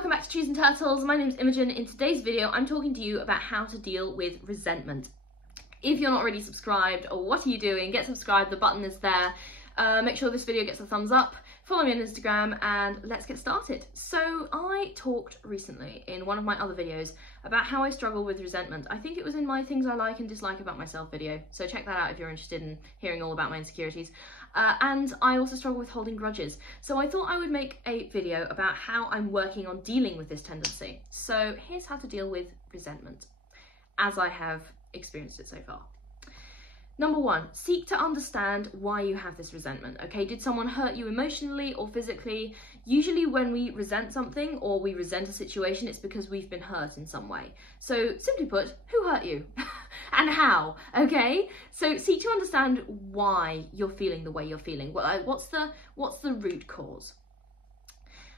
welcome back to Cheese and Turtles. My name is Imogen. In today's video, I'm talking to you about how to deal with resentment. If you're not already subscribed, or what are you doing? Get subscribed, the button is there. Make sure this video gets a thumbs up, follow me on Instagram, and let's get started. So I talked recently in one of my other videos about how I struggle with resentment. I think it was in my things I like and dislike about myself video, so check that out if you're interested in hearing all about my insecurities. And I also struggle with holding grudges. So I thought I would make a video about how I'm working on dealing with this tendency. So here's how to deal with resentment, as I have experienced it so far. Number one, seek to understand why you have this resentment, okay? Did someone hurt you emotionally or physically? Usually when we resent something or we resent a situation, it's because we've been hurt in some way. So simply put, who hurt you? And how, okay? So seek to understand why you're feeling the way you're feeling. What's the root cause?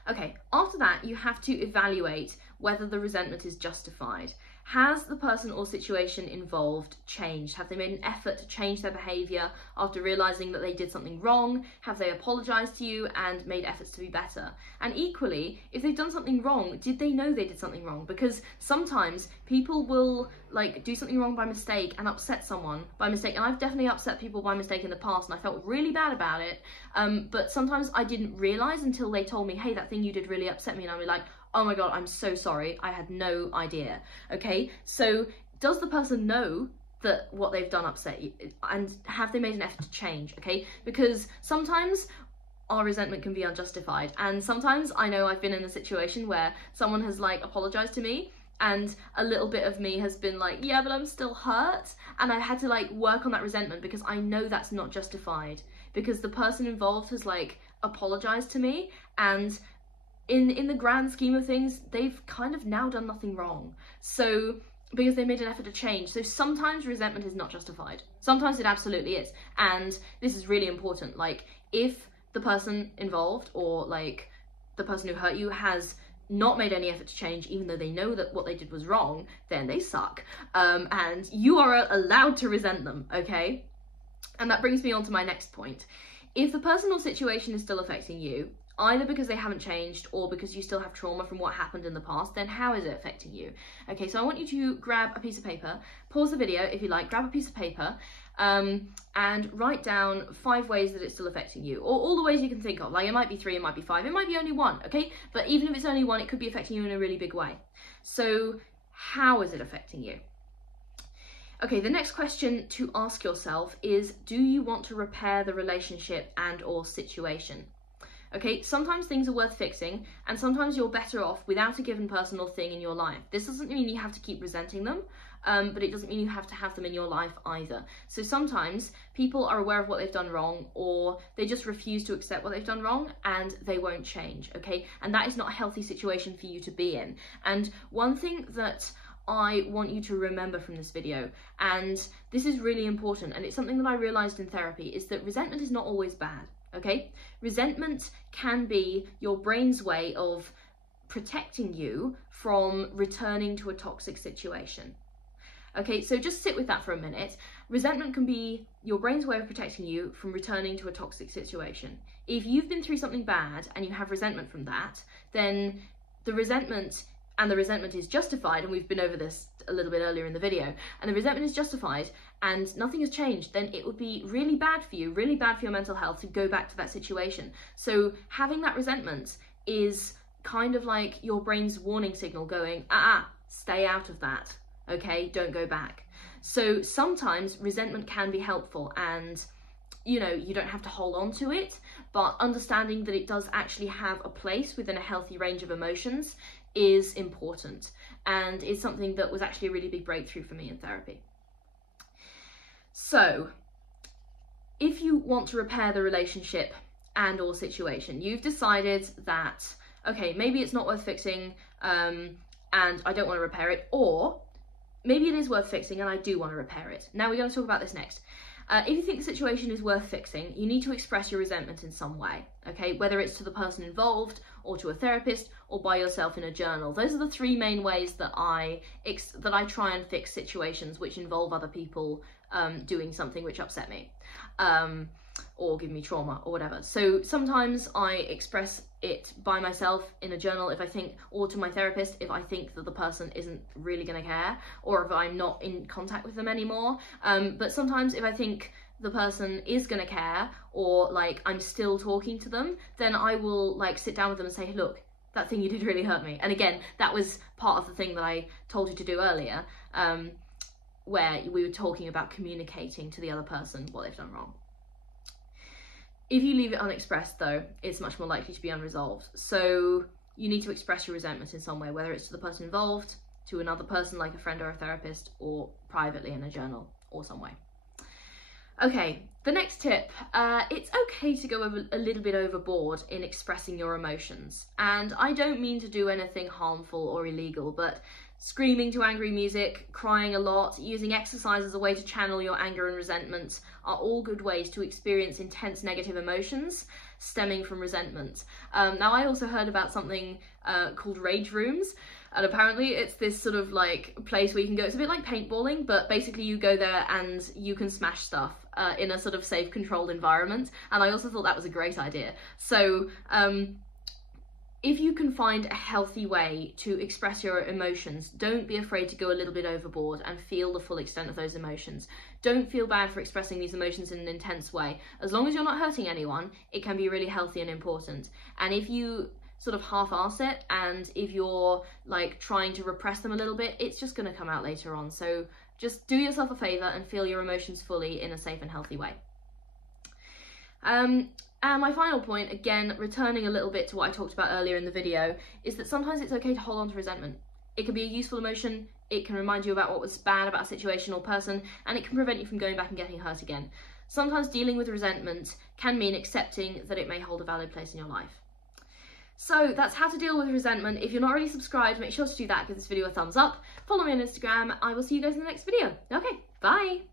Okay, after that, you have to evaluate whether the resentment is justified. Has the person or situation involved changed? Have they made an effort to change their behaviour after realising that they did something wrong? Have they apologised to you and made efforts to be better? And equally, if they've done something wrong, did they know they did something wrong? Because sometimes people will do something wrong by mistake and upset someone by mistake. And I've definitely upset people by mistake in the past and I felt really bad about it. But sometimes I didn't realise until they told me, hey, that thing you did really upset me. And I'd be like, oh my God, I'm so sorry. I had no idea. Okay, so does the person know that what they've done upset you, and have they made an effort to change? Okay, because sometimes our resentment can be unjustified, and sometimes I know I've been in a situation where someone has apologized to me and a little bit of me has been like, yeah, but I'm still hurt, and I had to work on that resentment because I know that's not justified, because the person involved has apologized to me, and in the grand scheme of things, they've kind of now done nothing wrong. So, because they made an effort to change. So sometimes resentment is not justified. Sometimes it absolutely is. And this is really important. If the person involved or the person who hurt you has not made any effort to change, even though they know that what they did was wrong, then they suck. And you are allowed to resent them, okay? And that brings me on to my next point. If the person or situation is still affecting you, either because they haven't changed or because you still have trauma from what happened in the past, then how is it affecting you? Okay, so I want you to grab a piece of paper, pause the video if you like, grab a piece of paper, and write down 5 ways that it's still affecting you, or all the ways you can think of. It might be 3, it might be 5, it might be only 1, okay? But even if it's only 1, it could be affecting you in a really big way. So how is it affecting you? Okay, the next question to ask yourself is, do you want to repair the relationship and or situation? Okay, sometimes things are worth fixing, and sometimes you're better off without a given person or thing in your life. This doesn't mean you have to keep resenting them, but it doesn't mean you have to have them in your life either. So sometimes people are aware of what they've done wrong, or they just refuse to accept what they've done wrong, and they won't change, okay? And that is not a healthy situation for you to be in. And one thing that I want you to remember from this video, and this is really important, and it's something that I realised in therapy, is that resentment is not always bad. Okay, resentment can be your brain's way of protecting you from returning to a toxic situation. Okay, so just sit with that for a minute. Resentment can be your brain's way of protecting you from returning to a toxic situation. If you've been through something bad and you have resentment from that, then the resentment is justified, and we've been over this a little bit earlier in the video, and the resentment is justified and nothing has changed, then it would be really bad for you, really bad for your mental health to go back to that situation. So having that resentment is kind of like your brain's warning signal going, stay out of that, okay, don't go back. So sometimes resentment can be helpful, and you don't have to hold on to it, but understanding that it does actually have a place within a healthy range of emotions is important, and is something that was actually a really big breakthrough for me in therapy. So if you want to repair the relationship and or situation, you've decided that, okay, maybe it's not worth fixing, and I don't want to repair it, or maybe it is worth fixing and I do want to repair it. Now we're going to talk about this next. If you think the situation is worth fixing, you need to express your resentment in some way, okay? Whether it's to the person involved, or to a therapist, or by yourself in a journal. Those are the 3 main ways that I try and fix situations which involve other people doing something which upset me. or give me trauma or whatever. So sometimes I express it by myself in a journal if I think, or to my therapist if I think that the person isn't really going to care, or if I'm not in contact with them anymore. But sometimes if I think the person is going to care, or like I'm still talking to them, then I will like sit down with them and say, look, that thing you did really hurt me. And again, that was part of the thing that I told you to do earlier, where we were talking about communicating to the other person what they've done wrong. If you leave it unexpressed though, it's much more likely to be unresolved. So you need to express your resentment in some way, whether it's to the person involved, to another person like a friend or a therapist, or privately in a journal or some way. Okay, the next tip, it's okay to go a little bit overboard in expressing your emotions. And I don't mean to do anything harmful or illegal, but screaming to angry music, crying a lot, using exercise as a way to channel your anger and resentment are all good ways to experience intense negative emotions stemming from resentment. Now, I also heard about something called rage rooms, and apparently it's this sort of like place where you can go, it's a bit like paintballing, but basically you go there and you can smash stuff in a sort of safe, controlled environment. And I also thought that was a great idea. So if you can find a healthy way to express your emotions, don't be afraid to go a little bit overboard and feel the full extent of those emotions. Don't feel bad for expressing these emotions in an intense way. As long as you're not hurting anyone, it can be really healthy and important. And if you sort of half-arse it, and if you're like trying to repress them a little bit, it's just going to come out later on. So just do yourself a favour and feel your emotions fully in a safe and healthy way. And my final point, again, returning a little bit to what I talked about earlier in the video, is that sometimes it's okay to hold on to resentment. It can be a useful emotion, it can remind you about what was bad about a situation or person, and it can prevent you from going back and getting hurt again. Sometimes dealing with resentment can mean accepting that it may hold a valid place in your life. So that's how to deal with resentment. If you're not already subscribed, make sure to do that, give this video a thumbs up, follow me on Instagram. I will see you guys in the next video. Okay, bye!